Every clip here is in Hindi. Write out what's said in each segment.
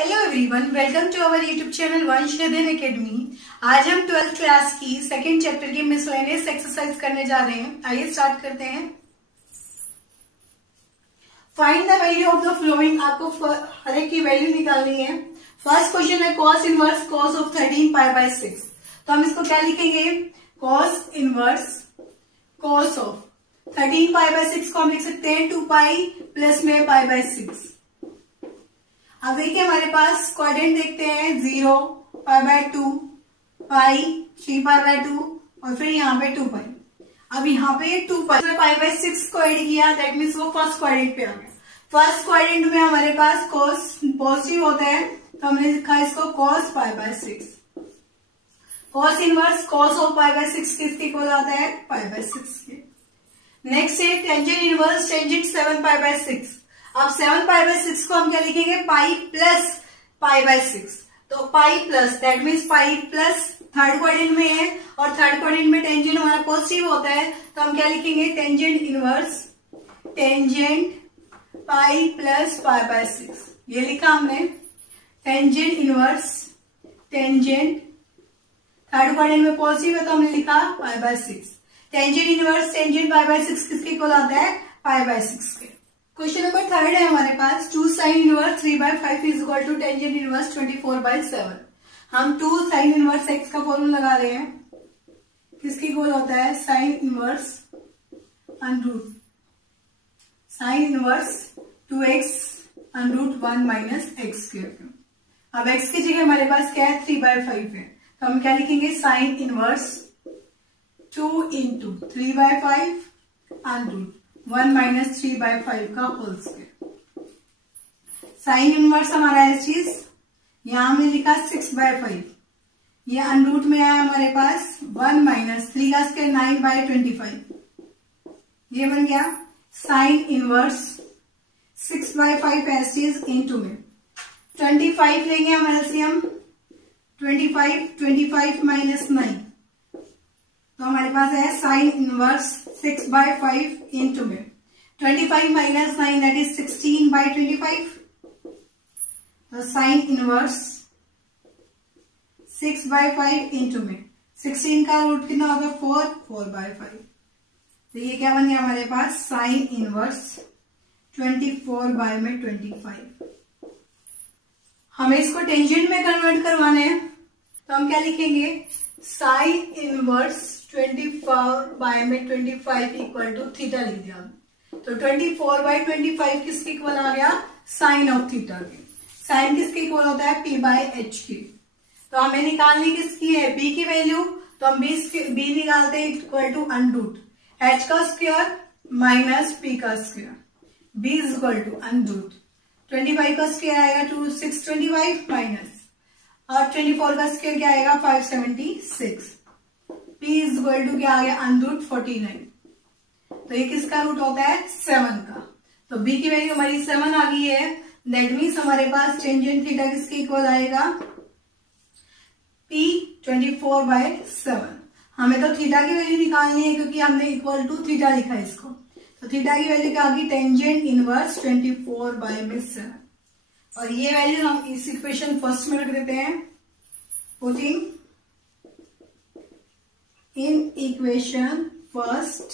Hello everyone, welcome to our YouTube channel Vanshdhan academy. आज हम 12th क्लास की सेकंड चैप्टर की मिसलेनियस एक्सरसाइज करने जा रहे हैं। आइए स्टार्ट करते हैं। Find the value of the following. आपको हर एक की वैल्यू निकालनी है। फर्स्ट क्वेश्चन है cos inverse cos of 13 pi by 6। तो हम इसको क्या लिखेंगे? Cos inverse cos of 13 pi by 6 को हम लिख सकते हैं 2 पाई प्लस में पाई बाय 6। अब देखिए हमारे पास क्वाड्रेंट देखते हैं 0, पाई बाय 2, पाई, 3 पाई बाय 2 और फिर यहाँ पे 2 पाई। अब यहाँ पे 2 पाई बाय 6 को ऐड किया, दैट मीन्स वो फर्स्ट क्वाड्रेंट पे आ गया। फर्स्ट क्वाड्रेंट में हमारे पास कॉस पॉजिटिव होता है, तो हमने लिखा इसको cos pi by 6। Cos inverse cos of pi by 6 किसके इक्वल आता है? पाई बाय 6 के। नेक्स्ट है tangent inverse tangent 7 pi by 6। अब 7 पाई बाय 6 को हम क्या लिखेंगे? Pi plus pi by 6। तो pi plus that means pi plus third quadrant में है और थर्ड क्वाड्रेंट में टेंजेंट हमारा पॉजिटिव होता है, तो हम क्या लिखेंगे? Tangent inverse tangent pi plus pi by 6। ये लिखा हमने। Tangent inverse tangent third quadrant में पॉजिटिव है तो हमने लिखा पाई by 6। Tangent inverse tangent pi by 6 किसके इक्वल आता है? पाई बाय 6 के। क्वेश्चन नंबर 3 है हमारे पास 2 sine inverse 3 by 5 is equal to tangent inverse 24 by 7। हम 2 साइन इनवर्स एक्स का फॉर्मूला लगा रहे हैं। किसकी इक्वल होता है? Sine inverse under root sine inverse 2x under root 1 minus x square. अब x की जगह हमारे पास क्या है? 3 बाय 5 है, तो हम क्या लिखेंगे? Sine inverse 2 into 3 by 5 under root 1 minus 3 by 5 का होल स्क्वायर। साइन इनवर्स हमारा है चीज, यहां हमने लिखा 6 बाय 5, ये अनरूट में आया हमारे पास 1 माइनस 3 का स्क्वायर 9 बाय 25। ये बन गया साइन इनवर्स 6 बाय 5 एस चीज इंटू में 25 लेंगे हम एलसीएम। 25 माइनस 9 तो हमारे पास है साइन इनवर्स 6 बाय 5 इंटू में 25 माइनस 9 दैट इज 16 बाय 25। तो साइन इनवर्स 6 बाय 5 इंटू में 16 का रूट कितना होगा? 4 बाय 5। तो ये क्या बन गया हमारे पास? साइन इनवर्स 24 बाय में 25। हमें इसको टेंजेंट में कन्वर्ट करवाना है, तो हम क्या लिखेंगे? साइन इनवर्स 24 बाय में 25 इक्वल टू थीटा लिख दिया। तो 24 बाय 25 किसके इक्वल आ गया? साइन ऑफ थीटा के। साइन किसके इक्वल होता है? p बाय एच की। तो हमें निकालनी किसकी है? b की वैल्यू। तो हम b निकालते हैं इक्वल टू अनरूट h का स्क्वायर माइनस p का square. b is equal to under root 25 का स्क्वायर आएगा 625 माइनस और 24 का स्क्वायर क्या आएगा? 576। p इज इक्वल टू क्या आ गया? अनरूट 49। तो ये किसका रूट होता है? 7 का। तो b की वैल्यू हमारी 7 आ गई है। दैट मीन्स हमारे पास टेंजेंट थीटा किसके इक्वल आएगा? p 24 by 7। हमें तो थीटा की वैल्यू निकालनी है क्योंकि हमने इक्वल टू थीटा लिखा है इसको। तो थीटा की वैल्यू क्या होगी? टेंजेंट इनवर्स 24 बाय में 7। और ये वैल्यू हम इस इक्वेशन फर्स्ट में रख देते हैं। Putting in equation first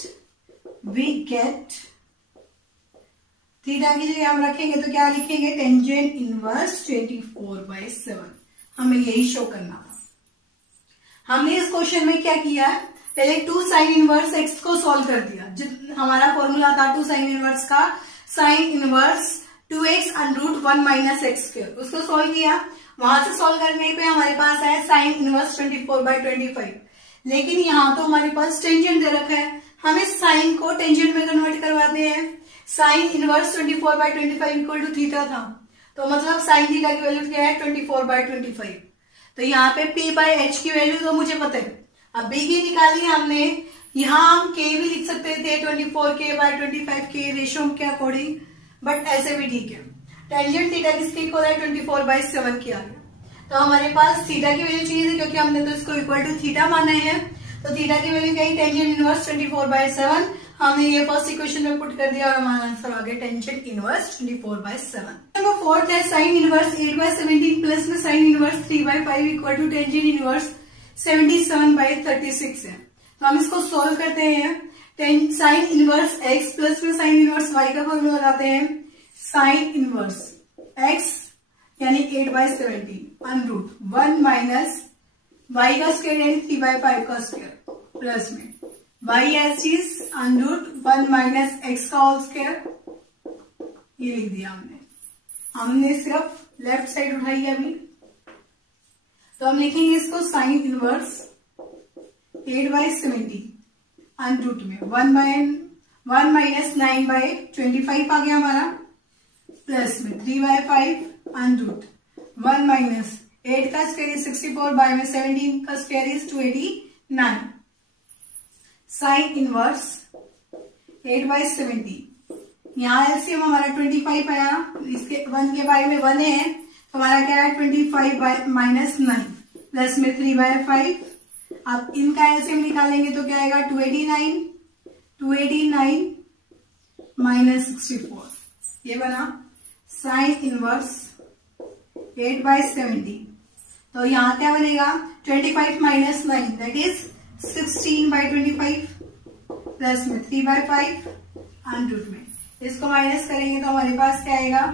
we get theta की जगह हम रखेंगे तो क्या लिखेंगे? Tangent inverse 24 by 7। हमें यही शो करना था। हमने इस क्वेश्चन में क्या किया? पहले 2 साइन इनवर्स एक्स को सॉल्व कर दिया। हमारा फॉर्मूला था 2 साइन इनवर्स का, sign inverse 2x under root 1 minus x square. उसको सॉल्व किया। वहां से सॉल्व करने पे हमारे पास है साइन इनवर्स 24 बाय 25। लेकिन यहाँ तो हमारे पास टेंजेंट दे रखा है, हम इस साइन को टेंजेंट में कन्वर्ट करवाते हैं। Sine inverse 24 by 25 equal to theta था, तो मतलब साइन थीटा की वैल्यू क्या है? 24 बाय 25। तो यहाँ पे p बाय h की वैल्यू तो मुझे पता है। अब b की निकाली हमने। यहाँ हम k भी लिख सकते थे 24k बाय 25 के रेशियो के अकॉर्डिंग, बट ऐसे भी ठीक है। टेंजेंट थीटा किसके इक्वल है? 24 बाय 7 की आ गया। तो हमारे पास थीटा की वैल्यू चाहिए थी क्योंकि हमने तो इसको इक्वल टू थीटा माना है। तो थीटा की वैल्यू क्या है? Tangent inverse 24 by 7। हमने ये फर्स्ट इक्वेशन में पुट कर दिया और हमारा आंसर आ गया टेंजेंट इनवर्स 24/7। नंबर फोर्थ है साइन इनवर्स 8/17 प्लस में sine inverse 3/5 equal to tangent inverse 77/36 है। तो हम इसको सोल्व करते हैं। साइन इनवर्स एक्स प्लस में साइन इनवर्स वाई का फॉर्मूला लगाते हैं। साइन इनवर्स एक्स यानी 8/17 अनरूट 1 माइनस वाई का स्क्वायर यानी 3/5 का स्क्वायर प्लस में y as is under root 1 minus x का होल स्क्वायर। ये लिख दिया हमने सिर्फ लेफ्ट साइड उठाई है अभी। तो हम लिखेंगे इसको साइन इनवर्स 8/17 अनरूट में 1 माइनस 9/25 आ गया हमारा प्लस में 3/5 अनरूट 1 माइनस 8 का स्क्वायर 64 बाय में 17 का स्क्वायर इज 289। साइन इनवर्स 8/17 यहाँ एलसीएम हमारा 25 आया, इसके 1 के बारे में 1 है तो हमारा क्या है 25 माइनस 9 प्लस में 3/5। अब इनका एलसीएम निकालेंगे तो क्या आएगा 289 माइनस 64। ये बना साइन इनवर्स 8/17। तो यहाँ क्या बनेगा 25 माइनस 9 दैट इज 16/25 प्लस में 3/5 अनरूट में इसको माइनस करेंगे तो हमारे पास क्या आएगा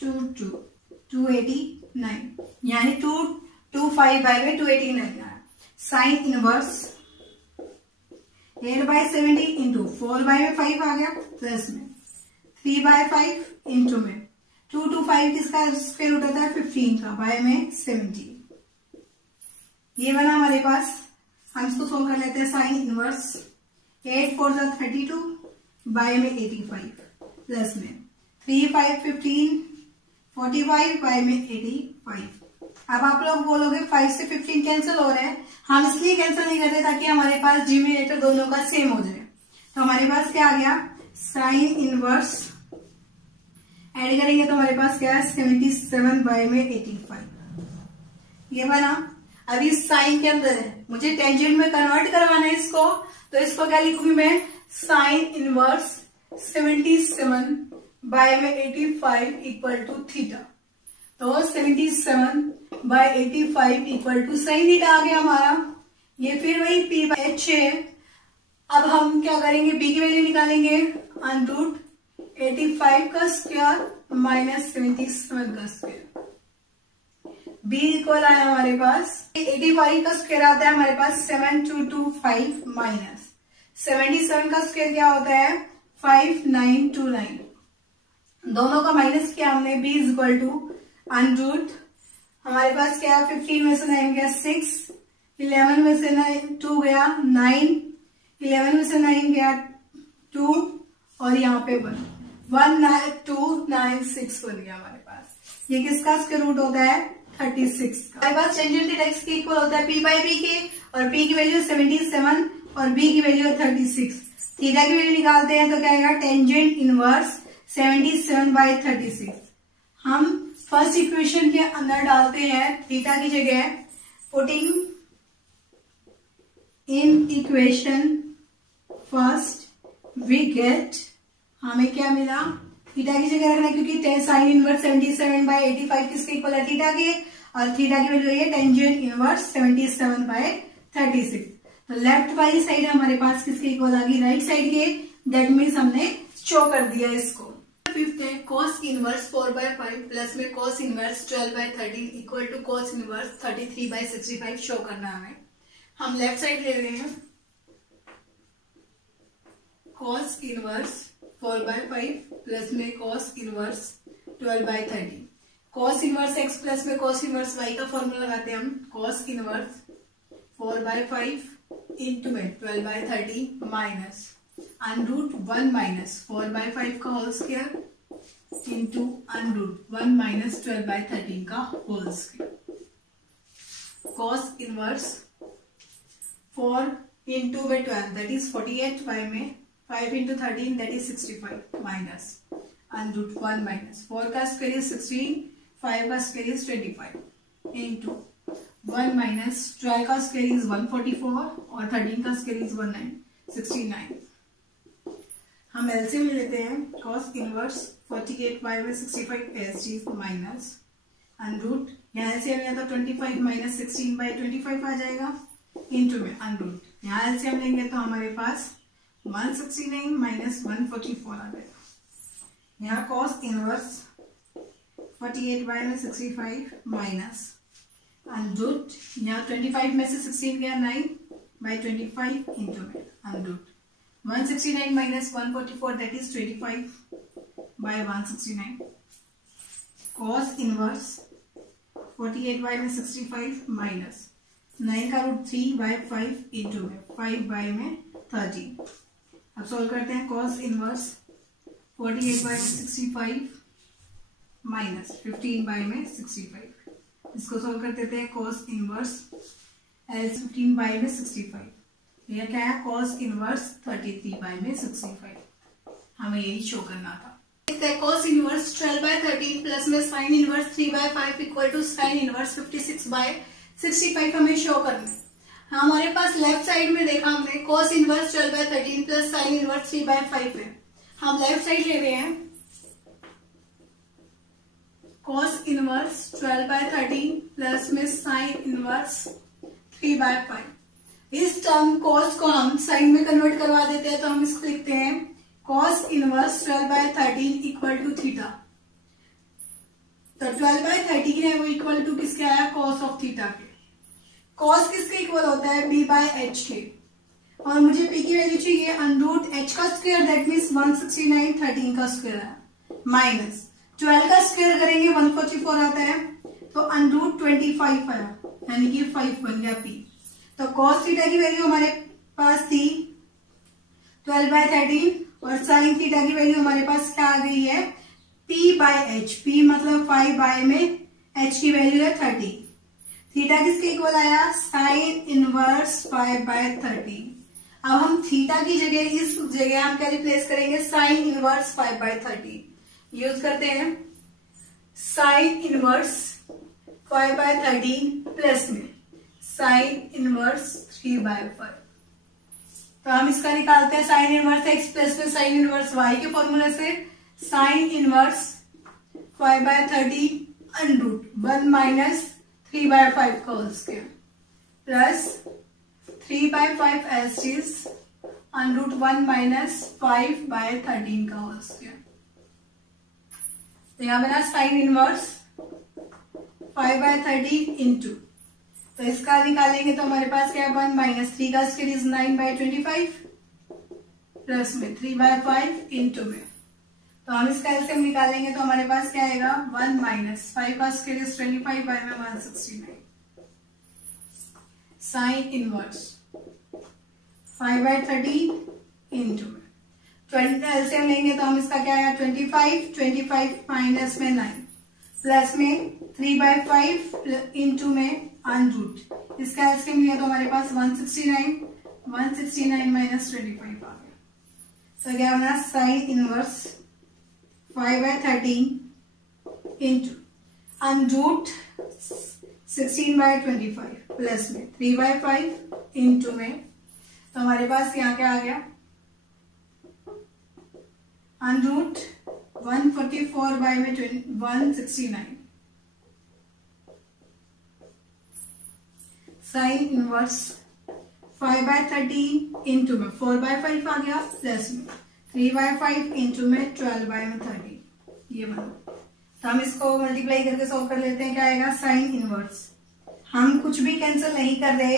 289 यानी 225/289 आया। साइन इनवर्स 8/17 इंटू 4/5 आ गया प्लस में 3/5 इंटू में 225 किसका स्क्वायर रूट होता है 15 का बाय में 17। ये बना हमारे पास। हम इसको सोल्व कर लेते हैं। साइन इनवर्स 8 4 32 बाय में 85 प्लस में 3 5 15 45 बाय में 85। अब आप लोग बोलोगे 5 से 15 कैंसिल हो रहे हैं। हम इसलिए कैंसिल नहीं करते ताकि हमारे पास डिनोमिनेटर दोनों का सेम हो जाए। तो हमारे पास क्या आ गया साइन इनवर्स ऐड करेंगे तो हमारे पास क्या है 77 बाय में 85। ये बना। अभी साइन के अंदर है, मुझे टेंजेंट में कन्वर्ट करवाना है इसको, तो इसको क्या लिखूंगी मैं साइन इनवर्स 77 बाय में 85 इक्वल टू थीटा। तो 77/85 इक्वल टू साइन थीटा आ गया हमारा। ये फिर वही p/h है। अब हम क्या करेंगे b की वैल्यू निकालेंगे अनरूट 85 का स्क्वायर माइनस 77 का स्क्वायर। b इक्वल आया हमारे पास 85 का स्क्वायर आता है हमारे पास 7225 माइनस 77 का स्क्वायर क्या होता है 5929। दोनों का माइनस किया हमने b इक्वल टू अनरूट हमारे पास क्या है 15 में से 9 गया 6, 11 में से 2 गया 9, 11 में से 9 गया 2 और यहाँ पे 19296 बन गया हमारे पास। ये किसका स्क्वायर रूट होता है 36 का। हमारे पास टेंजेंट थीटा x के इक्वल होता है p/b के और p की वैल्यू 77 और b की वैल्यू 36। थीटा की वैल्यू निकालते हैं तो क्या आएगा टेंजेंट इनवर्स 77/36। हम फर्स्ट इक्वेशन के अंदर डालते हैं थीटा की जगह putting in equation first we get हमें क्या मिला थीटा की जगह रखना क्योंकि साइन इनवर्स 77/85 किसके इक्वल है थीटा के और थीटा की वैल्यू है टेंजेंट इनवर्स 77/36। तो लेफ्ट वाली साइड हमारे पास किसके इक्वल आ गई राइट साइड के। दैट मीन्स हमने शो कर दिया इसको। फिफ्थ है cos इनवर्स 4/5 प्लस में cos inverse 12/13 equal to cos inverse 33/65 show करना हमें। हम लेफ्ट साइड ले रहे हैं cos इनवर्स 4/5 प्लस में cos inverse 12/13। cos inverse x plus में cos इनवर्स y का फॉर्मूला लगाते हैं हम cos इनवर्स 4/5 इंटू में 12/13 माइनस अनरूट 1 माइनस 4/5 का whole square into under root 1 minus 12/13 का whole square. cos inverse 4 into में 12 दैट इज 48 बाय में 5 into 13 that is 65 minus under root 1 minus 4 का स्क्वायर इज 16 5 का स्क्वायर इज 25 इंटू 1 माइनस 12 का स्क्वायर इज 144 और 13 का स्क्वायर इज 169। हम एलसीएम लेते हैं। कॉस इनवर्स 48 बाय में 65 एस टी माइनस अनरूट, यहाँ एलसीएम लिया तो 25 माइनस 16 बाय 25 आ जाएगा इंटू में अनरूट। यहाँ एलसीएम लेंगे तो हमारे पास 169 माइनस 144 आ जाएगा। यहाँ कॉस इनवर्स 48 बाय में 65 माइनस अनरूट, यहाँ 25 में से 16 गया 9 बाय 25 इंटू में under root 169 minus 144 that is 25 by 169। Cos inverse 48 by में 65 माइनस 9 का रूट 3 बाय 5 इंटू में 5 बाय में 13। अब सॉल्व करते हैं। कॉस इनवर्स 48 बाय में 65 माइनस 15 बाय में 65, इसको सॉल्व कर देते हैं। कॉस इनवर्स एल 15 बाय में 65, यह क्या है कॉस इनवर्स 33 बाय में 65, हमें यही शो करना था। कॉस इनवर्स 12 बाय 13 प्लस में sine inverse 3 by 5 equal to sine inverse 56 by 65 हमें शो करना है। हमारे पास लेफ्ट साइड में देखा हमने cos inverse 12 by 13 plus sine inverse 3 by 5 है। हम लेफ्ट साइड ले रहे हैं कॉस इनवर्स 12 बाय 13 प्लस में साइन इनवर्स 3 बाय 5। इस टर्म कॉस को हम साइन में कन्वर्ट करवा देते हैं तो हम इसको लिखते हैं cos inverse 12 by 13 equal to theta. तो 12 बाय 13 है वो इक्वल टू किसके आया कॉस ऑफ थीटा के। कॉस किसके इक्वल होता है बी बाय एच के, और मुझे पी की वैल्यू चाहिए अनरूट एच का स्क्वायर दैट मीन्स 169 13 का स्क्वायर है माइनस 12 का स्क्वायर करेंगे 144 आता है तो अनरूट 25 आया यानी कि 5 बन गया पी। तो कॉस थीटा की वैल्यू हमारे पास थी 12 बाय 13 और साइन थीटा की वैल्यू हमारे पास क्या आ गई है पी बाय एच। पी मतलब 5 बाय में एच की वैल्यू है 30। थीटा किसके इक्वल आया साइन इनवर्स 5 बाय 30। अब हम थीटा की जगह इस जगह हम क्या रिप्लेस करेंगे साइन इनवर्स 5 बाय 30 यूज करते हैं। साइन इनवर्स 5 बाय 13 प्लस में साइन इनवर्स 3 बाय 5। तो हम इसका निकालते हैं साइन इनवर्स एक्स प्लस में साइन इनवर्स वाई के फॉर्मूले से। Sine inverse 5 by 30 under root 1 minus 3 by 5 का whole square plus 3 by 5 as is under root 1 minus 5 by 13 का होल स्क्वायर। तो यहां बना साइन इनवर्स 5 बाय 30 इंटू, तो इसका निकालेंगे तो हमारे पास क्या है 1 माइनस 3 का स्क्वायर इज 9 बाय 25 प्लस में 3 बाय 5 इंटू में, तो हम इसका एलसीएम निकालेंगे तो हमारे पास क्या आएगा 1 माइनस 5 का स्क्वायर इज 25 बाय में 169। साइन इनवर्स 5 बाय 30 इंटू में 20 एलसीएम लेंगे तो हम इसका क्या आया 25 माइनस में 9 प्लस में 3 बाय 5 इंटू में अनरूट, इसका एलसीएम लिया तो हमारे पास 169 माइनस 25 आ गया। तो क्या बना sine inverse 5 by 13 into under root 16 by 25 plus में 3 बाय 5 इंटू में, तो हमारे पास यहाँ क्या आ गया अनरूट 144 बाय में 169। साइन इनवर्स 5 बाय 13 इंटू में 4 बाय 5 आ गया प्लस में 3 बाय 5 इंटू में 12 बाय में 30 ये बना। तो हम इसको मल्टीप्लाई करके सॉल्व कर लेते हैं क्या आएगा साइन इनवर्स, हम कुछ भी कैंसिल नहीं कर रहे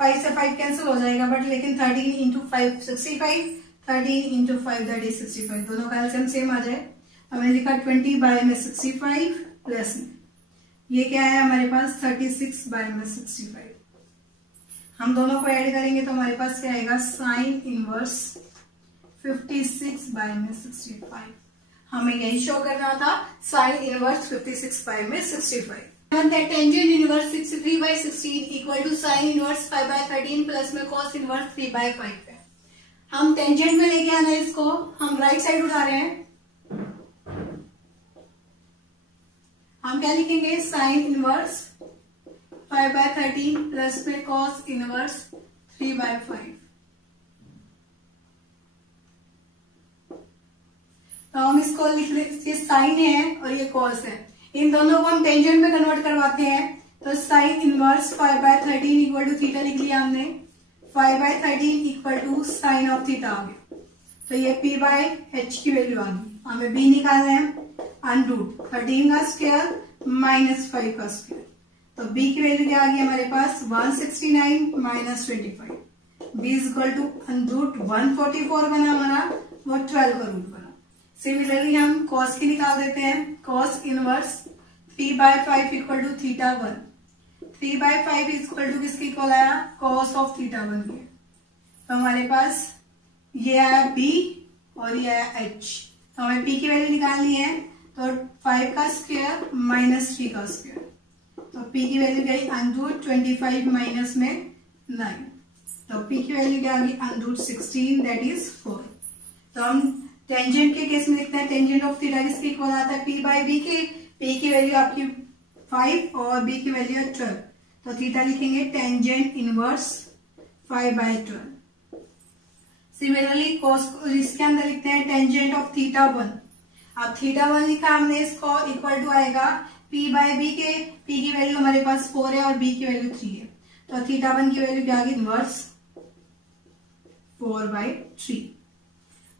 5 से 5 कैंसिल हो जाएगा बट लेकिन 13 इंटू 5 65 13 इंटू 5 दैट इज 65 दोनों का एलसीएम सेम आ जाए। हमने लिखा 20 बाय में 65 प्लस में ये क्या है हमारे पास 36 बाय में 65। हम दोनों को ऐड करेंगे तो हमारे पास क्या आएगा साइन इनवर्स 56 बाय में 65। हमें यही शो करना था साइन इनवर्स 56 बाय में 65। Tangent inverse 63 by 16 equal to sine inverse 5 by 13 plus में कॉस इनवर्स 3 बाय 5 है। हम टेंजेंट में लेके आना है इसको, हम राइट साइड उठा रहे हैं। हम क्या लिखेंगे साइन इनवर्स 5/13 प्लस में cos इनवर्स 3/5। तो हम इसको लिख लेते, ये साइन है और ये cos है, इन दोनों को हम टेंजेंट में कन्वर्ट करवाते हैं। तो sine inverse 5/13 equal to theta लिख लिया हमने, 5/13 equal to sine of theta आ गया। तो ये p/h की वैल्यू आ गई। हमें b निकालना है, अंडरूट 13 का स्क्वायर माइनस 5 का स्क्वायर। तो b की वैल्यू क्या आ गई हमारे पास 169 minus 25। b is equal to under root 144 बना हमारा, वो 12 का रूट बना। सिमिलरली हम cos की निकाल देते हैं, cos inverse 3/5 equal to theta 1। 3/5 equal to किसके इक्वल आया, cos ऑफ थीटा 1 के। तो हमारे पास ये आया b और ये आया h। तो हमें p की वैल्यू निकालनी है, तो 5 का स्क्वायर माइनस 3 का स्क्वायर। तो p की वैल्यू गई अंडरूट 25 माइनस में 9। तो p की वैल्यू क्या आ गई अंडरूट 16, दैट इज 4। तो हम टेंजेंट के केस में लिखते हैं, टेंजेंट ऑफ थीटा किसके इक्वल आता है p/b के। p की वैल्यू आपकी 5 और b की वैल्यू है 12। तो थीटा लिखेंगे टेंजेंट इनवर्स 5/12। सिमिलरली cos इसके अंदर लिखते हैं टेंजेंट ऑफ थीटा 1। अब थीटा 1 लिखा हमने, इसको इक्वल टू आएगा p/b के। p की वैल्यू हमारे पास 4 है और b की वैल्यू 3 है। तो थीटा 1 की वैल्यू क्या आ गई इनवर्स 4/3।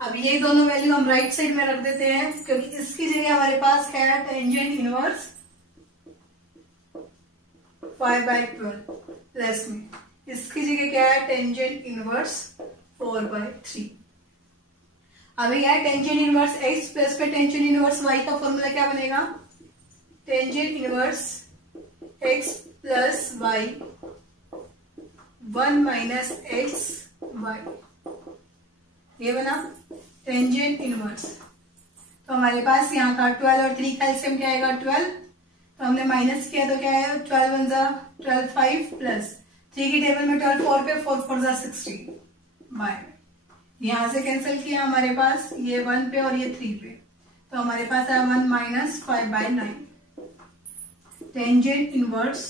अब ये दोनों वैल्यू हम राइट साइड में रख देते हैं, क्योंकि इसकी जगह हमारे पास क्या है टेंजेंट इनवर्स 5/12 प्लस में इसकी जगह क्या है टेंजेंट इनवर्स 4/3। अब यह टेंजेंट इनवर्स x प्लस में टेंजेंट इनवर्स y का फॉर्मूला क्या बनेगा, tangent inverse x plus y 1 minus x y, ये बना टेंजेंट इनवर्स। तो हमारे पास यहाँ का 12 और 3 का एलसीएम क्या आएगा 12। तो हमने माइनस किया तो क्या है 12 1 जा 12 5 प्लस 3 की टेबल में 12 4 पे 4 4 जा 16 बाय, यहां से कैंसिल किया हमारे पास ये 1 पे और ये 3 पे। तो हमारे पास है 1 माइनस 5/9। टेंजेंट इनवर्स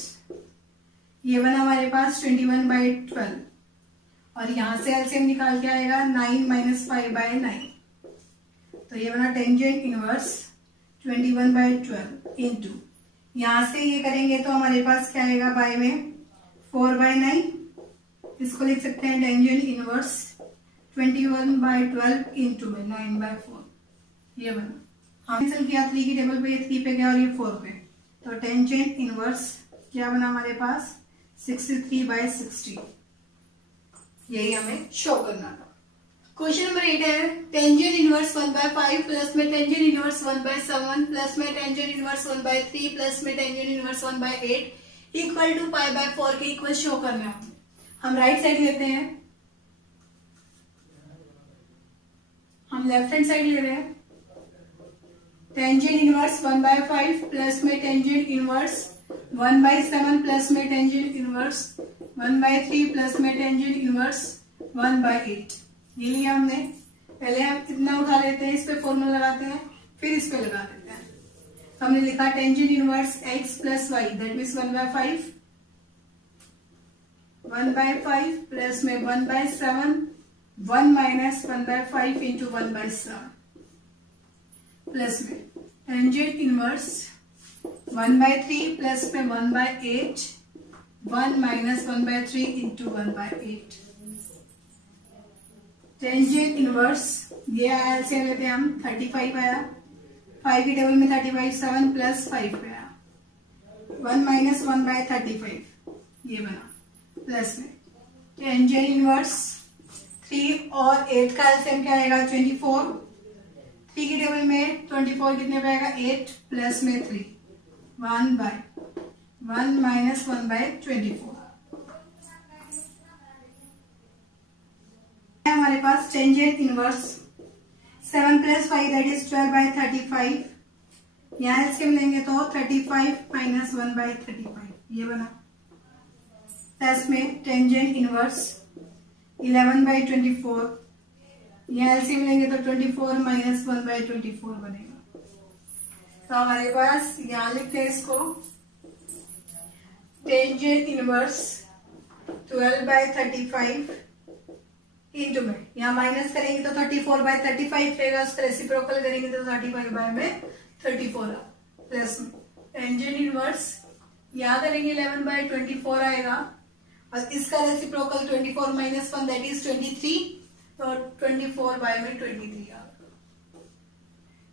ये बना हमारे पास 21/12 और यहां से एलसीएम निकाल के आएगा 9 माइनस 5/9। तो ये बना टेंजेंट इनवर्स 21/12 इंटू, यहां से ये करेंगे तो हमारे पास क्या आएगा बाय में 4/9। इसको लिख सकते हैं टेंजेंट इनवर्स 21/12 इंटू में 9/4, ये बना। हम कैंसिल किया 3 की टेबल पे, ये 3 पे गया और ये 4 पे। तो टेंजेंट इनवर्स क्या बना हमारे पास 63/60, यही हमें शो करना था। क्वेश्चन नंबर 8 है टेंजेंट इनवर्स 1/5 प्लस में टेंजेंट इनवर्स 1/7 प्लस में टेंजेंट इनवर्स 1/3 प्लस में टेंजेंट इनवर्स 1/8 इक्वल टू π/4 के इक्वल शो करना है। हम राइट साइड लेते हैं, हम लेफ्ट हैंड साइड ले रहे हैं। टेंजेंट इनवर्स 1/5 प्लस में टेंजेंट इनवर्स 1/7 प्लस में टेंजेंट इनवर्स 1/3 प्लस में टेंजेंट इनवर्स 1/8, ये लिया हमने। पहले हम कितना उठा लेते हैं, इस पे फॉर्मूला लगाते हैं, फिर इस पे लगा देते हैं। तो हमने लिखा tangent inverse x plus y that means 1/5 plus में 1/7 1 माइनस 1/5 इंटू 1/7 प्लस में टेंजेंट इनवर्स 1/3 प्लस में 1/8 1 माइनस 1/3 इंटू 1/8। टेंजेंट इनवर्स ये आया, ऐसे लेते हैं हम 35 आया, 5 की टेबल में 35 7 प्लस 5 पे आया 1 माइनस 1/35, ये बना प्लस में टेंजेंट इनवर्स 3 और 8 का एलसीएम क्या आएगा 24। 3 की टेबल में 24 कितने पे आएगा 8 प्लस में 3 1 माइनस 1/24। हमारे पास tangent inverse 7 plus 5 that is 12/35, यहाँ एलसीएम लेंगे तो 35 माइनस 1/35, ये बना प्लस में टेंजेंट इनवर्स 11/24, यहाँ एलसीएम लेंगे तो 24 माइनस 1/24 बनेगा। तो हमारे पास यहाँ लिखते हैं इसको टेंजेंट इनवर्स 12/35 इंटू में, यहाँ माइनस करेंगे तो 34/35 रहेगा, उसका रेसिप्रोकल करेंगे तो 35/34 प्लस में टेंजेंट इनवर्स यहाँ करेंगे 11/24 आएगा, और इसका रेसिप्रोकल 24 माइनस 1 दैट इज 23, तो 24/23 आ गया।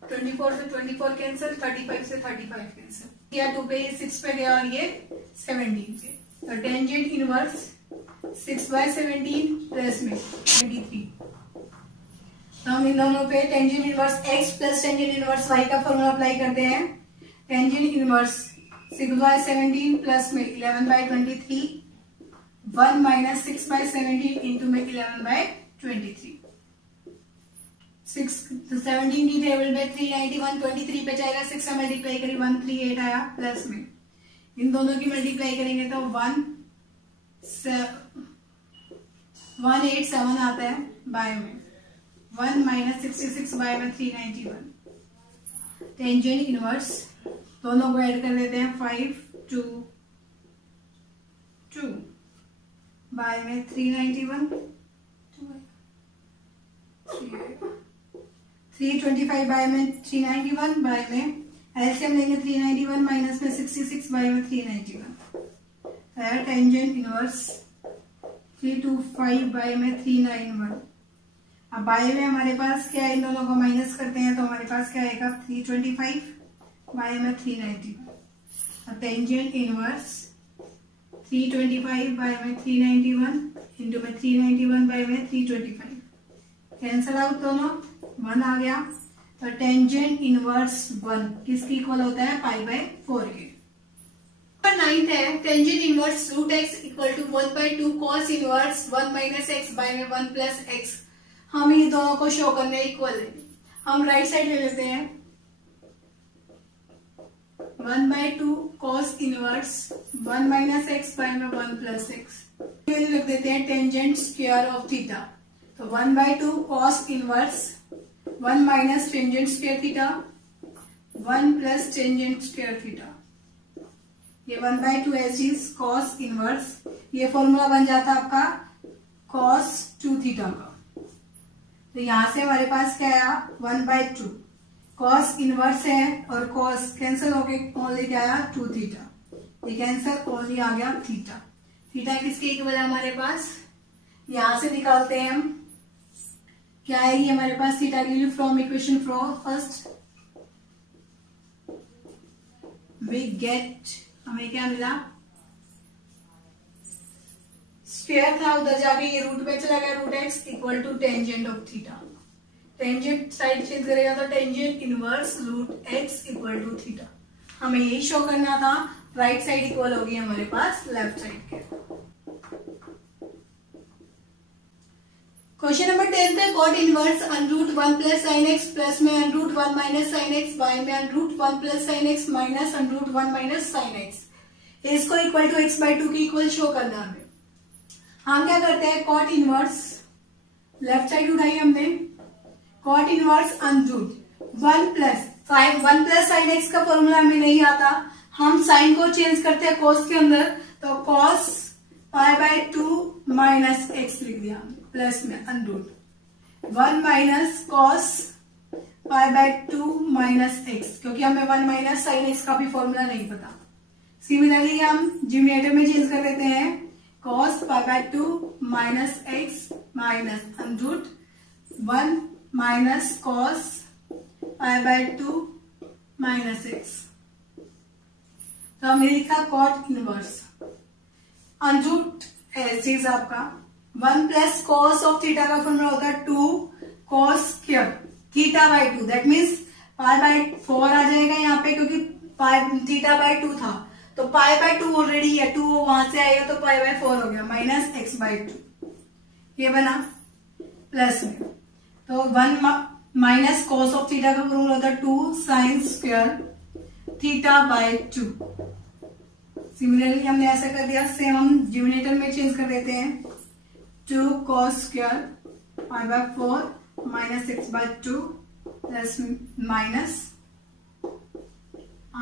24 से 24 कैंसिल, 35 से 35 कैंसिल किया, 2 पे 6 पे गया और ये 17 पे, तो टेंजेंट इनवर्स 6/17 प्लस में 23। तो हम इन दोनों पे tangent inverse x plus tangent inverse y का फॉर्मूला अप्लाई करते हैं। टेंजेंट इनवर्स 6/17 प्लस में 11/23, 1 माइनस 6/17 इंटू में 11/23। 17 की टेबल में 391, 23 पे जाएगा, 6 से मल्टीप्लाई करें 138 आया, प्लस में इन दोनों की मल्टीप्लाई करेंगे तो 187 आता है, बाय में 1 माइनस 66 बाय में 391। टेंजेंट इनवर्स दोनों को ऐड कर देते हैं, 5 2 2 बाय में 391, 325 बाय में 391 बाय में एलसीएम लेंगे 391 माइनस में 66 बाय में 391। टेंजेंट इनवर्स 325 बाय में 391। अब बाय में हमारे पास क्या है, इन दोनों को माइनस करते हैं तो हमारे पास क्या आएगा 325 बाय में 391। टेंजेंट इनवर्स 325 बाय में 391 इंटू में 391 बाय में 325, कैंसल आउट दोनों, 1 आ गया। तो टेंजेंट इनवर्स 1 किसकी इक्वल होता है, π/4 के। 9th है tangent inverse root x equal to 1/2 cos inverse 1 minus x by में 1 प्लस एक्स। हम ये दोनों को शो करने इक्वल है, हम राइट साइड ले लेते हैं 1/2 cos inverse 1 minus x by में 1 प्लस एक्स। लिख देते हैं टेंजेंट स्क्वायर ऑफ थीटा, तो 1/2 cos inverse 1 minus tangent square theta 1 plus tangent square theta, ये 1/2 एज इज cos इनवर्स, ये फॉर्मूला बन जाता है आपका cos 2 थीटा का। तो यहां से हमारे पास क्या आया 1/2 cos इनवर्स है और cos कैंसिल होके ओनली क्या आया 2 थीटा, ये कैंसिल ओनली आ गया थीटा। थीटा किसके इक्वल है हमारे पास, यहां से निकालते हैं हम, क्या आएगी हमारे पास थीटा की value from equation first we get, हमें क्या मिला, स्क्वायर था उधर जाके ये रूट में चला गया, root x equal to tangent of theta. Tangent side change करेगा तो tangent inverse root x equal to theta. हमें यही शो करना था, राइट साइड इक्वल होगी हमारे पास लेफ्ट साइड के। क्वेश्चन नंबर 10 है cot inverse under root 1 plus sine x plus में under root 1 minus sine x by में under root 1 plus sine x minus under root 1 minus sine x, इसको इक्वल टू x/2 की इक्वल शो करना है। हम क्या करते हैं कॉट इनवर्स, लेफ्ट साइड उठाई हमने, cot inverse under root 1 plus sine x का फॉर्मूला हमें नहीं आता, हम साइन को चेंज करते हैं कॉस के अंदर, तो कॉस π/2 माइनस एक्स लिख दिया प्लस में under root 1 minus cos π/2 minus x, क्योंकि हमें 1 माइनस साइन एक्स का भी फॉर्मूला नहीं पता। सिमिलरली हम डिनोमिनेटर में चेंज कर देते हैं cos π/2 minus x minus under root 1 minus cos π/2 minus x. तो हमने लिखा कॉट इनवर्स अंडरूट चीज आपका 1 प्लस कॉस ऑफ थीटा का फॉर्मूला होता है 2 cos square theta, that means π/4 आ जाएगा यहाँ पे, क्योंकि थीटा/2 था तो π/2 ऑलरेडी है, 2 वहां से आएगा तो π/4 हो गया माइनस x/2, ये बना प्लस में, तो 1 माइनस कॉस ऑफ थीटा का फॉर्मूला होता है 2 साइन स्क्वायर थीटा/2। सिमिलरली हमने ऐसा कर दिया, सेम हम डिनोमिनेटर में चेंज कर देते हैं 2 cos square π/4 minus x/2 plus minus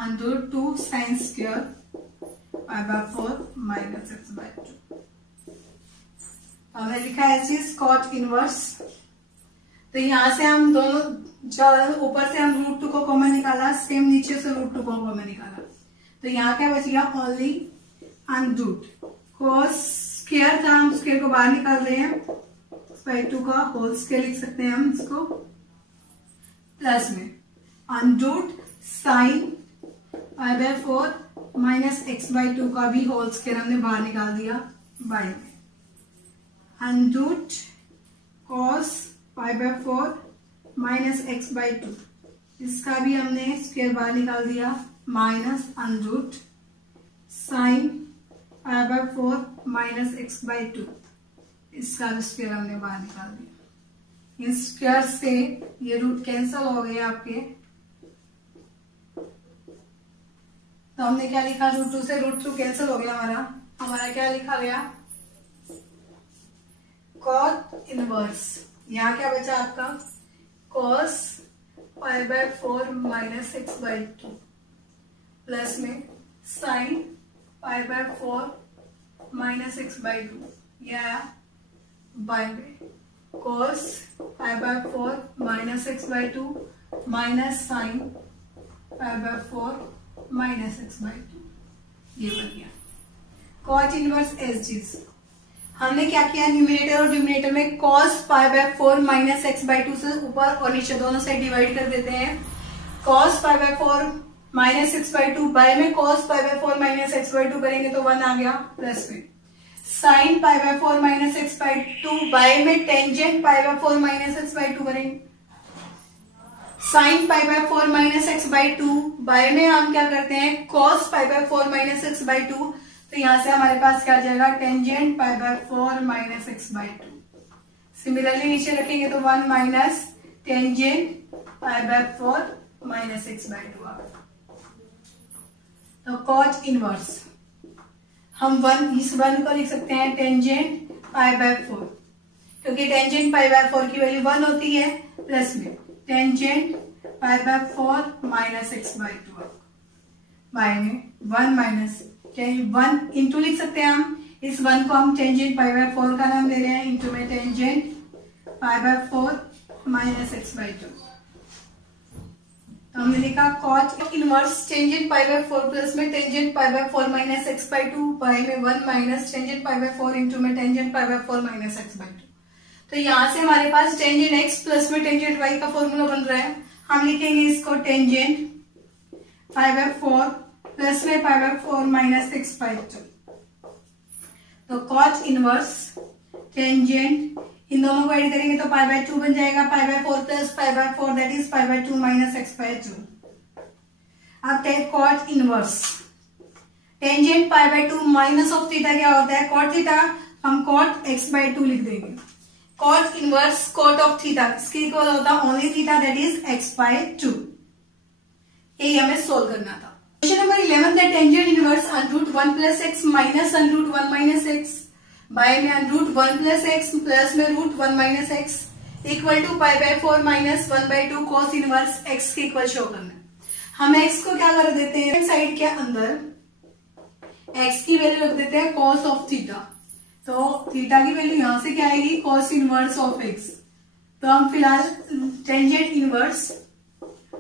under 2 sine square pi by 4 minus x by 2। हमने लिखा है चीज कॉट इनवर्स। तो यहां से हम दोनों ऊपर से हम √2 को कॉमन निकाला, सेम नीचे से √2 को कॉमन निकाला, तो यहाँ क्या बच गया ओनली अनरूट। कॉस स्क्वायर था, हम स्क्वायर को बाहर निकाल रहे हैं, बाय 2 का होल स्क्वायर लिख सकते हैं हम इसको, प्लस में under root sine pi by 4 minus x by 2 का भी होल स्क्वायर हमने बाहर निकाल दिया बाय में, under root cos pi by 4 minus x by 2 इसका भी हमने स्क्वायर बाहर निकाल दिया, minus under root sine pi by 4 minus x by 2 इसका भी स्क्वायर हमने बाहर निकाल दिया। इस स्क्वायर से ये रूट कैंसिल हो गए आपके, तो हमने क्या लिखा, √2 से √2 कैंसिल हो गया हमारा क्या लिखा गया, कॉट इनवर्स। यहाँ क्या बचा आपका, cos pi by 4 minus x by 2 plus में sine pi by 4 minus x by 2, यह आया बाय में cos pi by 4 minus x by 2 minus sine pi by 4 minus x by 2, ये बन गया कॉट इनवर्स एज चीज। हमने क्या किया, न्यूमिनेटर और डिनोमिनेटर में cos pi by 4 minus x by 2 से ऊपर और नीचे दोनों साइड डिवाइड कर देते हैं। Cos pi by 4 minus x by 2 by में cos pi by 4 minus x by 2 करेंगे तो 1 आ गया, प्लस में sine pi by 4 minus x by 2 by में tangent pi by 4 minus x by 2 करेंगे, sine pi by 4 minus x by 2 by में हम क्या करते हैं, cos pi by 4 minus x by 2, तो यहां से हमारे पास क्या आ जाएगा, tangent pi by 4 minus x by 2। Similarly नीचे रखेंगे तो 1 minus tangent pi by 4 minus x by 2 आ गया। तो कॉट इनवर्स हम इस 1 को लिख सकते हैं टेंजेंट पाई बाय 4, क्योंकि टेंजेंट पाई बाय 4 की वैल्यू 1 होती है, प्लस में tangent pi by 4 minus x by 2 by में 1 माइनस 1 इंटू लिख सकते हैं हम, इस 1 को हम टेंजेंट पाई बाय 4 का नाम ले रहे हैं, इंटू में tangent pi by 4 minus x by 2। तो हमने लिखा cot inverse tangent pi by 4 plus में tangent pi by 4 minus x by 2 by में 1 minus tangent pi by 4 into में tangent pi by 4 minus x by 2। तो यहां से हमारे पास टेंजेंट एक्स प्लस में टेंजेंट वाई का फॉर्मूला बन रहा है। हम लिखेंगे इसको टेंजेंट पाई बाय 4 प्लस में pi by 4 minus x by 2। तो कॉट इनवर्स टेंजेंट इन दोनों को ऐड करेंगे तो पाई बाय 2 बन जाएगा, pi by 4 plus pi by 4 that is pi by 2 minus x by 2। अब take cot inverse tangent pi by 2 minus of theta क्या होता है, कॉट थीटा, हम कॉट एक्स बाय 2 लिख देंगे। Cot inverse cot of theta इसके इक्वल होता है only theta that is x by 2। यही हमें सोल्व करना था। Question number 11 the tangent inverse under root 1 plus x minus under root 1 minus x by में अंडरूट 1 प्लस एक्स प्लस में root 1 minus x equal to pi by 4 minus 1 by 2 cos inverse x के इक्वल शो करना है। हम एक्स को क्या कर देते हैं, साइड के अंदर एक्स की वैल्यू रख देते हैं कॉस ऑफ थीटा, तो थीटा की वैल्यू यहां से क्या आएगी, कॉस इनवर्स ऑफ एक्स। तो हम फिलहाल tangent inverse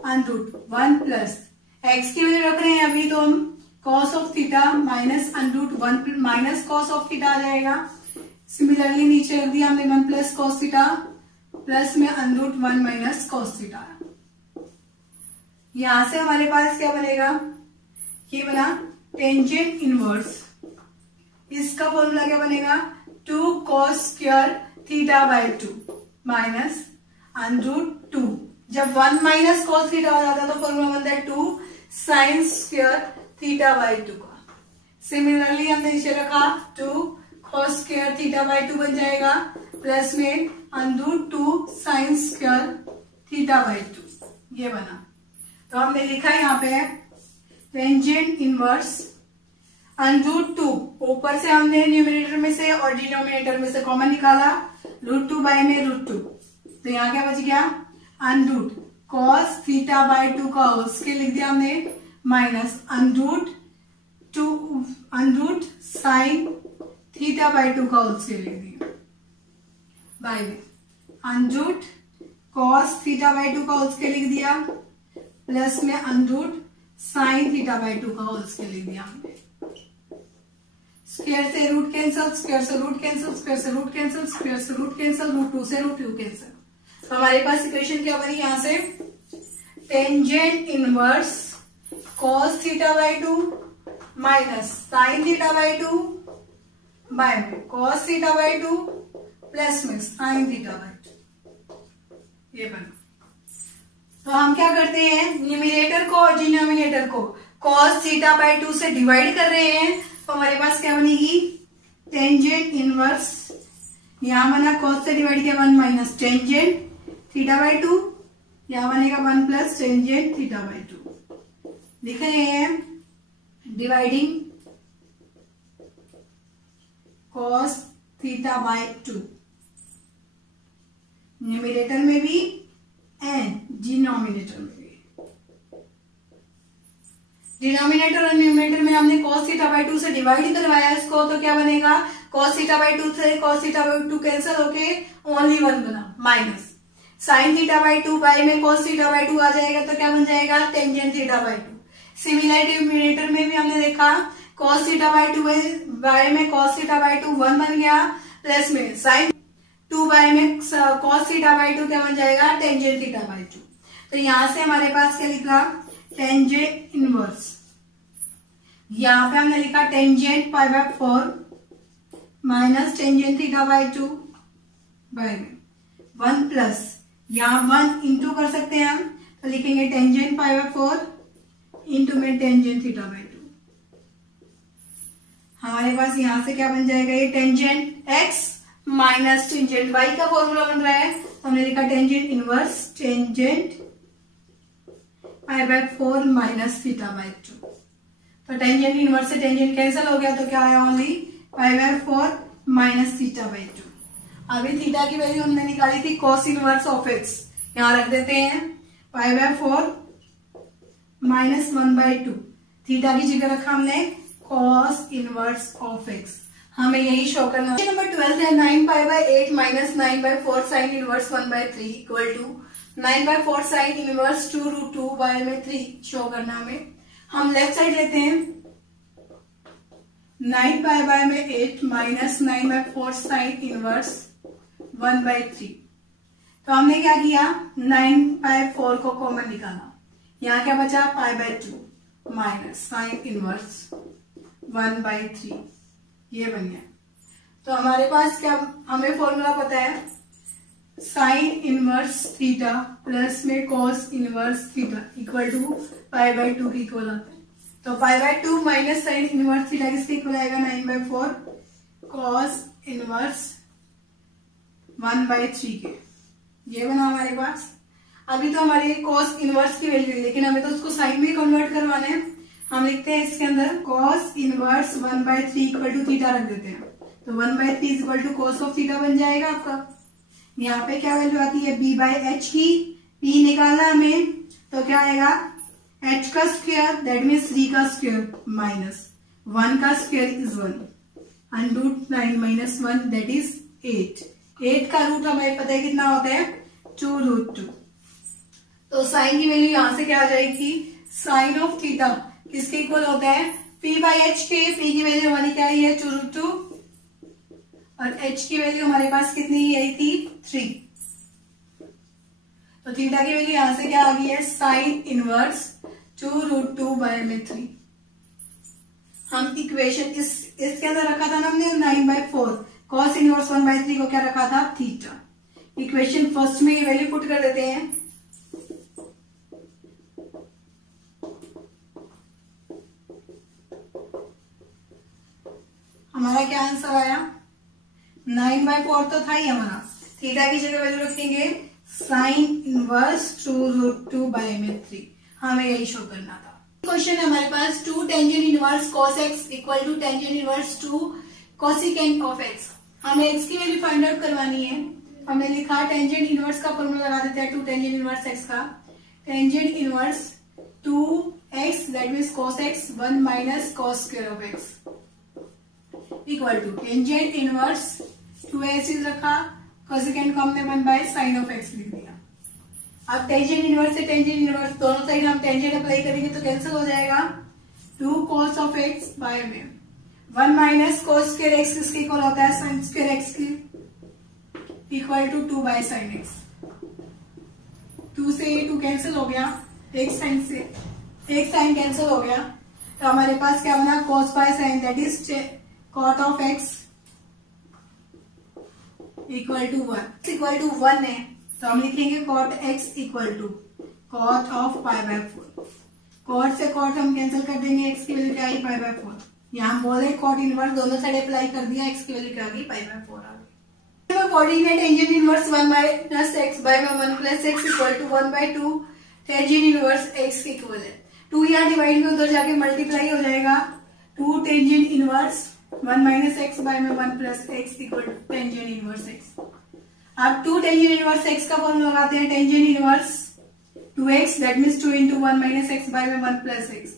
under root 1 plus x की वैल्यू रख रहे हैं अभी, तो हम cos of theta minus under root 1 minus cos of theta आ जाएगा। सिमिलरली नीचे रख दिया हमने 1 प्लस कॉस थीटा प्लस में अंडरूट 1 माइनस कॉस थीटा। यहां से हमारे पास क्या बनेगा, ये बना टेंजेंट इनवर्स, इसका फॉर्मूला क्या बनेगा 2 cos square theta by 2 minus under root 2। जब 1 माइनस कॉस थीटा हो जाता तो फॉर्मूला बनता है 2 साइन स्क्वायर थीटा बाय 2 का। सिमिलरली हमने नीचे रखा 2 कॉस स्क्वायर थीटा बाय 2 बन जाएगा प्लस में under root 2 sine square theta by 2, ये बना। तो हमने लिखा यहाँ पे टेंजेंट इनवर्स अंडरूट 2, ऊपर से हमने न्यूमिनेटर में से और डिनोमिनेटर में से कॉमन निकाला, √2 बाय में √2, तो यहाँ क्या बच गया अंडरूट कॉस थीटा बाय 2 का होल स्क्वायर लिख दिया हमने minus under root under root sine theta by 2 का होल स्क्वायर लिख दिया, बाय में under root cos theta by 2 का होल स्क्वायर लिख दिया, प्लस में under root sine theta by 2 का होल स्क्वायर लिख दिया हमने। स्क्वायर से रूट कैंसल, स्क्वायर से रूट कैंसल, स्क्वायर से रूट कैंसल, स्क्वायर से रूट कैंसल, रूट 2 से रूट 2 कैंसल। तो हमारे पास इक्वेशन क्या बनी यहां से, tangent inverse cos theta by 2 minus sine theta by 2 by में कॉस थीटा बाई 2 प्लस में साइन थीटा बाई 2, ये बना। तो हम क्या करते हैं, न्यूमिनेटर को और डिनोमिनेटर को cos थीटा बाई 2 से डिवाइड कर रहे हैं, तो हमारे पास क्या बनेगी, टेंजेंट इनवर्स, यहां बना cos से डिवाइड किया 1 माइनस टेंजेंट थीटा बाई 2, यहां बनेगा 1 प्लस टेंजेंट थीटा बाई 2। लिख रहे हैं dividing cos theta by 2 numerator में भी एंड डिनोमिनेटर में भी। डिनोमिनेटर और न्यूमिनेटर में हमने cos थीटा बाई 2 से डिवाइड करवाया इसको, तो क्या बनेगा, cos थीटा बाई 2 से cos थीटा बाई 2 कैंसिल होके ओनली 1 बना, minus sine theta by 2 by में cos थीटा बाई 2 आ जाएगा, तो क्या बन जाएगा, tangent theta by 2। Similar numerator में भी हमने देखा cos थीटा बाई 2 बाई में cos थीटा बाई 2 1 बन गया, प्लस में साइन 2 बाई में cos थीटा बाई 2 क्या बन जाएगा, टेंजेंट थीटा बाई 2। तो यहां से हमारे पास क्या लिखा, टेंजेंट इनवर्स, यहां पे हमने लिखा tangent pi by 4 minus tangent theta by 2 by में 1 प्लस, यहां 1 इंटू कर सकते हैं हम, तो लिखेंगे टेंजेंट पाई बाय 4 इंटू में टेंजेंट थीटा बाई 2। हमारे पास यहां से क्या बन जाएगा, ये tangent x minus tangent y का फॉर्मूला बन रहा है, तो हमने लिखा tangent inverse tangent pi by 4 minus theta by 2। तो टेंजेंट इनवर्स से टेंजेंट कैंसिल हो गया, तो क्या आया, only pi by 4 minus theta by 2। अभी थीटा की वैल्यू हमने निकाली थी cos इनवर्स ऑफ x, यहां रख देते हैं पाई बाय 4 माइनस 1 बाई 2, थीटा की जगह रखा हमने cos इनवर्स ऑफ x, हमें यही शो करना। नंबर 12 है 9 pi by 8 minus 9 by 4 sine inverse 1 by 3 equal to 9 by 4 sine inverse 2 root 2 by में 3 शो करना हमें। हम लेफ्ट साइड लेते हैं 9 पाई बाय में 8 minus 9 by 4 sine inverse 1 by 3। तो हमने क्या किया, 9 बाय 4 को कॉमन निकाला, यहाँ क्या बचा, pi by 2 minus sine inverse 1 by 3, ये बन गया। तो हमारे पास क्या, हमें फॉर्मूला पता है साइन इनवर्स थीटा प्लस में cos inverse theta equal to pi by 2 की इक्वल आता है। तो pi by 2 minus sine inverse theta किसके इक्वल आएगा, 9 बाय 4 कॉस इनवर्स 1 बाय 3 के, ये बना हमारे पास। अभी तो हमारे कॉस इनवर्स की वैल्यू है, लेकिन हमें तो उसको साइन में कन्वर्ट करवाना है। हम लिखते हैं इसके अंदर cos inverse 1 by 3 equal to theta रख देते हैं, तो 1 by 3 equal to cos of theta बन जाएगा आपका। यहाँ पे क्या वैल्यू आती है, b बाय एच की, p निकालना हमें, तो क्या आएगा, h का स्क्वायर दैट मीन्स 3 का स्क्वायर माइनस 1 का square is 1, under root 9 minus 1 that is 8। 8 का रूट हमें पता है कितना होता है, 2 रूट 2। तो साइन की वैल्यू यहां से क्या आ जाएगी, साइन ऑफ थीटा किसके इक्वल होता है, p बाई एच के। p की वैल्यू हमारी क्या आई है, 2 रूट 2, और h की वैल्यू हमारे पास कितनी आई थी, 3। तो थीटा की वैल्यू यहां से क्या आ गई है, साइन इनवर्स 2 रूट 2 बाय में 3। हम इक्वेशन इसके अंदर रखा था ना हमने 9 बाय 4 कॉस इनवर्स 1 बाय 3 को क्या रखा था, थीटा। इक्वेशन फर्स्ट में ये वैल्यू पुट कर देते हैं, हमारा क्या आंसर आया, 9 बाय 4 तो था ही हमारा, थीटा की जगह वैल्यू रखेंगे साइन इनवर्स 2 रूट 2 बाय में 3, हमें यही शो करना था। क्वेश्चन है हमारे पास 2 tangent inverse cos x equal to tangent inverse 2 cosecant of x। हमें x की वैल्यू फाइंड आउट करवानी है। हमने लिखा टेंजेंट इनवर्स का फॉर्मूला लगा देते हैं 2 टेंजेंट इनवर्स x का, tangent inverse 2x that means cos x 1 minus cos square of x equal to tangent inverse 2x रखा, कोसेकेंट को हमने 1 बाय साइन ऑफ x लिख दिया। अब टेंजेंट इनवर्स से टेंजेंट इनवर्स दोनों साइड हम टेंजेंट अप्लाई करेंगे तो कैंसिल हो जाएगा। 2 cos ऑफ x बाय में 1 माइनस cos स्क्वायर x किसके इक्वल होता है, साइन स्क्वायर x की equal to 2 by sine x। 2 से 2 कैंसिल हो गया, एक साइन से एक साइन कैंसिल हो गया, तो हमारे पास क्या बना cos by sine that is cot of x equal to 1 है तो हम लिखेंगे cot x equal to cot of pi by 4। cot से cot हम कैंसिल कर देंगे, x की वैल्यू क्या आई पाई बाय 4। यहाँ हम बोल रहे cot इनवर्स दोनों साइड अप्लाई कर दिया, x की वैल्यू क्या आ गई पाई बाय 4 आ गई। Coordinate tangent inverse 1 minus x by 1 plus x equal to 1 by 2 tangent inverse x के इक्वल है। 2 यहाँ डिवाइड में उधर जाके मल्टीप्लाई हो जाएगा। 2 tangent inverse 1 minus x by में 1 plus x equal to tangent inverse x। अब 2 टेंजेंट इनवर्स x का फॉर्मूला लगाते हैं, tangent inverse 2x that means 2 into 1 minus x by में 1 प्लस x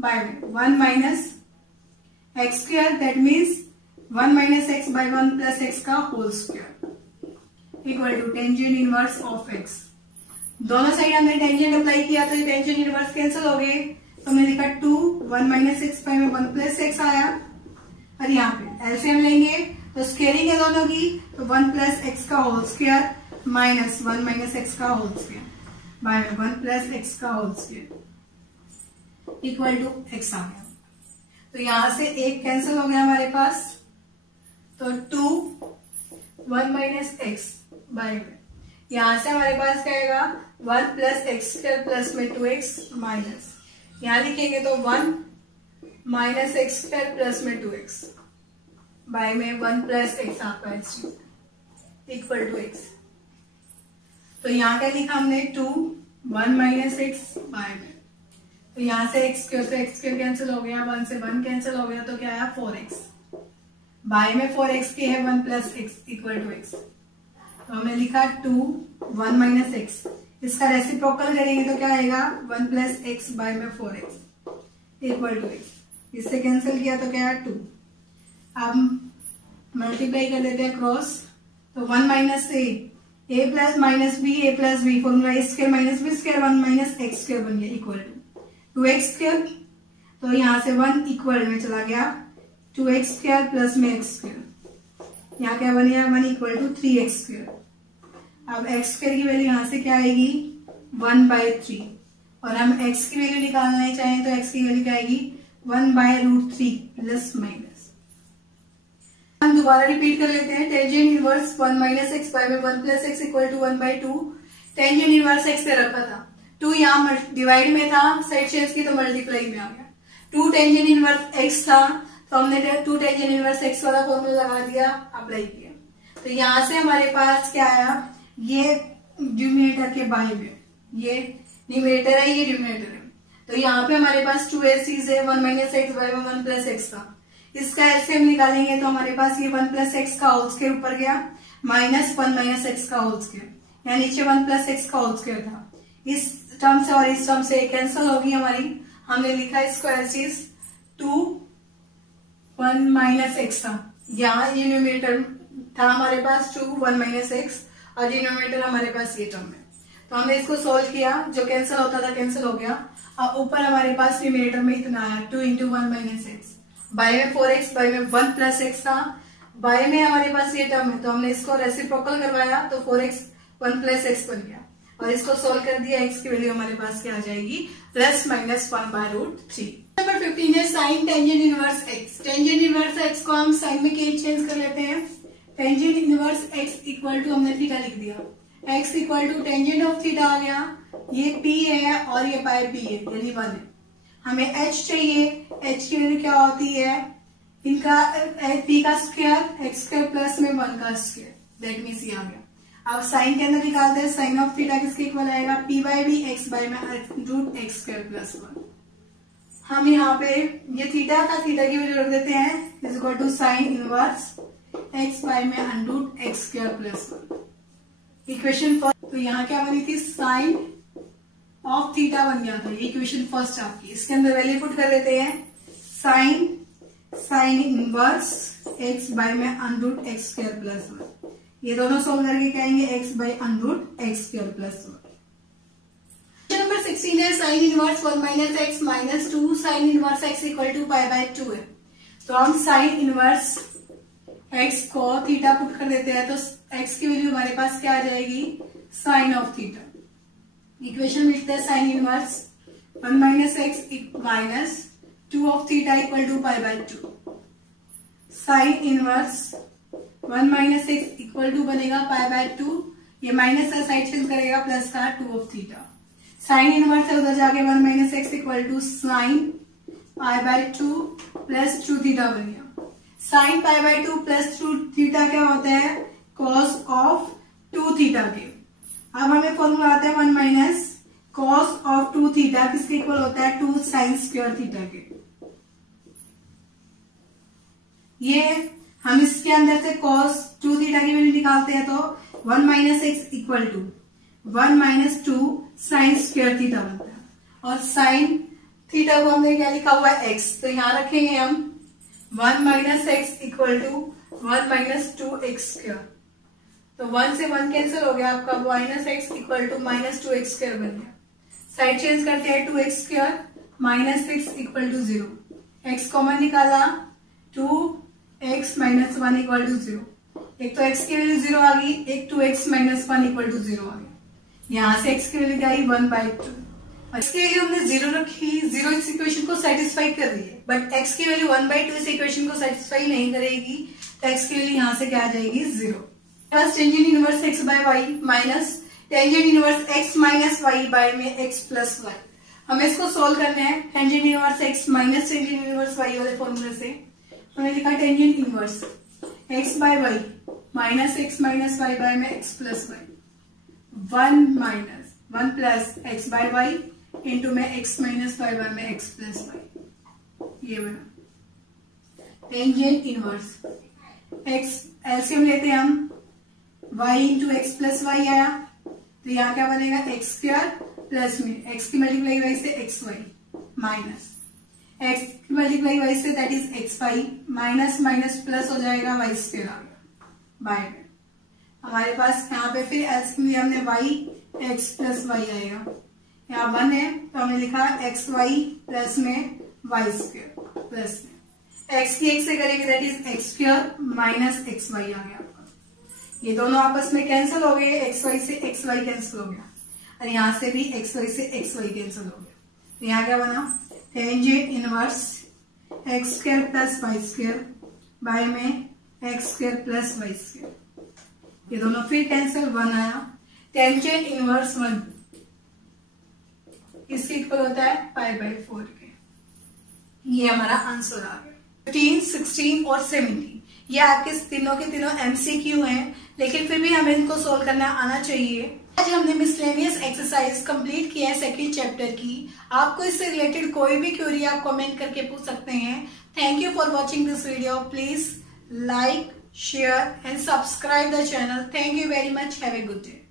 बाय में 1 minus x square that means 1 minus x by 1 plus x का whole square equal to tangent inverse of x। दोनों साइड हमने टेंजेंट अप्लाई किया तो टेंजेंट इनवर्स कैंसिल हो गए, तो हमने लिखा 2 1 माइनस x बाय में 1 प्लस x आया। और यहाँ पे एलसीएम लेंगे तो स्क्वायरिंग है दोनों की, तो 1 प्लस x का whole square minus 1 minus x का होल स्क्वायर बाय में 1 प्लस x का whole square equal to x आ गया। तो यहां से एक कैंसिल हो गया हमारे पास, तो 2 1 माइनस x बाय में यहां से हमारे पास क्या आएगा 1 प्लस एक्स स्क्वायर प्लस में 2x माइनस यहां लिखेंगे तो 1 माइनस एक्स स्क्वायर प्लस में 2x बाय में 1 प्लस एक्स आपका इक्वल टू x। तो यहाँ क्या लिखा हमने 2 1 माइनस एक्स बाय में, तो यहाँ से x स्क्वायर से x स्क्वायर कैंसिल हो गया, 1 से 1 कैंसिल हो गया, तो क्या आया 4x बाय में 4x की है 1 plus x equal to x। तो हमने लिखा 2 1 माइनस एक्स, इसका रेसिप्रोकल करेंगे तो क्या आएगा 1 प्लस एक्स बाय में 4x इक्वल टू x। इससे कैंसिल किया तो क्या है 2। अब मल्टीप्लाई कर देते हैं क्रॉस, तो 1 minus A plus minus B A plus B formula A square minus B square 1 minus x square बन गया इक्वल टू 2x स्क्वायर। तो यहाँ से 1 इक्वल में चला गया 2x स्क्वायर प्लस में x स्क्वायर, यहाँ क्या बन गया 1 इक्वल टू 3x स्क्वायर। अब x स्क्वायर की वैल्यू यहाँ से क्या आएगी 1 बाय 3, और हम x की वैल्यू निकालना चाहें तो x की वैल्यू क्या आएगी 1 बाय रूट 3 प्लस माइनस। हम दोबारा रिपीट कर लेते हैं, tangent inverse 1 minus x by में 1 plus x equal to 1 by 2। Tangent inverse x पे रखा था, 2 यहाँ डिवाइड में था, साइड चेंज की तो मल्टीप्लाई में आ गया। 2 टेंजेंट इनवर्स x था तो हमने 2 टेंजेंट इनवर्स x वाला फॉर्मूला लगा दिया, अप्लाई किया। तो यहाँ से हमारे पास क्या आया, ये न्यूमरेटर के बाय में, ये न्यूमरेटर है ये न्यूमरेटर है, तो यहाँ पे हमारे पास 2x है 1 माइनस एक्स बाय में 1 प्लस एक्स था। इसका एलसीएम निकालेंगे तो हमारे पास ये 1 प्लस एक्स का होल स्क्वायर ऊपर गया माइनस 1 माइनस एक्स का होल स्क्वायर, यहाँ नीचे 1 प्लस एक्स का होल स्क्वायर था। इस टर्म से और इस टर्म से कैंसिल होगी हमारी, हमने लिखा इसको एज इज 2 1 माइनस एक्स था, यहाँ ये न्यूमरेटर था हमारे पास 2 1 माइनस एक्स और डिनोमिनेटर हमारे पास ये टर्म है। तो हमने इसको सोल्व किया, जो कैंसिल होता था कैंसिल हो गया। अब ऊपर हमारे पास न्यूमरेटर में इतना आया 2 इंटू 1 माइनस एक्स, बाय में 4x बाय में 1 प्लस एक्स था, बाय में हमारे पास ये टर्म है तो हमने इसको रेसिप्रोकल करवाया तो 4x 1 प्लस एक्स बन गया, और इसको सोल्व कर दिया, x की वैल्यू हमारे पास क्या आ जाएगी plus minus 1 by root 3। Number 15 है sine tangent inverse x। Tangent inverse x को हम साइन में चेंज कर लेते हैं। Tangent inverse x equal to हमने थीटा लिख दिया, x equal to tangent of theta आ गया, ये p है और ये पाई p है यानी 1 है। हमें h चाहिए, h की वैल्यू क्या होती है, इनका p का स्क्वायर x स्क्वायर प्लस में 1 का स्क्वायर, दैट मीन्स ये आ गया। अब साइन के अंदर निकालते हैं, साइन ऑफ थीटा किसके इक्वल आएगा p by b x by में रूट x स्क्वायर प्लस 1। हम यहाँ पे ये थीटा का थीटा की वैल्यू रख देते हैं is equal to sine inverse x by में root x square plus 1। Equation first, तो यहाँ क्या बनी थी साइन ऑफ थीटा बन गया था। ये इक्वेशन फर्स्ट आपकी, इसके अंदर वैल्यू पुट कर देते हैं। साइन इनवर्स एक्स बाय में अंडरूट एक्स स्क्वायर प्लस 1, ये दोनों सोल्व करके कहेंगे x by under root x square plus 1। Number 16 है sine inverse 1 minus x minus 2 sine inverse x equal to pi by 2 है। तो हम साइन इनवर्स एक्स को थीटा पुट कर देते हैं, तो एक्स की वैल्यू हमारे पास क्या आ जाएगी, साइन ऑफ थीटा। इक्वेशन मिलता है sine inverse 1 minus x minus 2 of theta equal to pi by 2। Sine inverse 1 minus x equal to बनेगा पाई बाय 2, ये माइनस का साइड चेंज करेगा, प्लस का 2 ऑफ थीटा। साइन इनवर्स है उधर जाके 1 minus x equal to sine pi by 2 plus 2 theta बन गया। Sine pi by 2 plus 2 theta क्या होता है, कॉस ऑफ 2 थीटा के। अब हमें फॉर्मूला आता है 1 माइनस कॉस ऑफ 2 थीटा किसके इक्वल होता है, 2 साइन स्क्वायर थीटा के। ये हम इसके अंदर से कॉस 2 थीटा की वैल्यू निकालते हैं, तो 1 minus x equal to 1 minus 2 sine square theta बनता है। और साइन थीटा को हमने क्या लिखा हुआ है, एक्स, तो यहां रखेंगे हम 1 minus x equal to 1 minus 2 x square. तो 1 से 1 कैंसिल हो गया, आपका minus x equal to minus 2 x square बन गया। साइड चेंज करते हैं, 2 x square minus 6 equal to 0, x common निकाला, 2 एक्स माइनस 1 इक्वल टू 0। एक तो एक्स की वैल्यू 0 आ गई, एक 2 एक्स माइनस 1 इक्वल टू 0 आ गया। यहां से एक्स की वैल्यू क्या आई, 1 बाय 2, और इसकी वैल्यू हमने 0 रखी, 0 इस इक्वेशन को सेटिस्फाई कर रही है, बट एक्स की वैल्यू 1 बाय 2 इस इक्वेशन को सेटिस्फाई नहीं करेगी, तो एक्स की वैल्यू यहां से क्या आ जाएगी, 0। Plus tangent inverse x by y minus tangent inverse x minus y by में एक्स प्लस वाई। हमें इसको सोल्व करना है tangent inverse x minus tangent inverse y वाले फॉर्मूले से। हमने लिखा tangent inverse x by y minus x minus y by में x plus y, 1 plus x by y into में एक्स माइनस वाई बाय में एक्स प्लस वाई। ये बना टेंजेंट इनवर्स एक्स, एलसीएम लेते हैं हम, y into x plus y आया, तो यहाँ क्या बनेगा, एक्स स्क्वायर प्लस में एक्स की मल्टीप्लाई वाई से एक्स वाई माइनस एक्स की मल्टीप्लाई वाई से that is x y minus minus plus हो जाएगा, वाई स्क्वायर आ गया बाय में। हमारे पास यहाँ पे फिर एलसीएम लिया हमने y एक्स प्लस वाई आएगा, यहाँ 1 है तो हमने लिखा एक्स वाई प्लस में वाई स्क्वायर प्लस में एक्स की एक्स से करेंगे that is x square minus x y आ गया। ये दोनों आपस में कैंसिल हो गए, एक्स वाई से एक्स वाई कैंसिल हो गया, और यहां से भी एक्स वाई से एक्स वाई कैंसिल हो गया। तो यहाँ क्या बना, tangent inverse x square plus y square by में x square plus y square. ये दोनों फिर कैंसिल, 1 आया। टेंजेंट इनवर्स 1 इससे इक्वल होता है पाई बाय 4 के। ये हमारा आंसर आ गया। 15, 16 और 17 ये आपके तीनों के तीनों एमसीक्यू हैं, लेकिन फिर भी हमें इनको सोल्व करना आना चाहिए। आज हमने मिसलेनियस एक्सरसाइज कंप्लीट किया है सेकंड चैप्टर की। आपको इससे रिलेटेड कोई भी क्वेरी आप कमेंट करके पूछ सकते हैं। Thank you for watching this video. Please like, share and subscribe the channel. Thank you very much. Have a good day.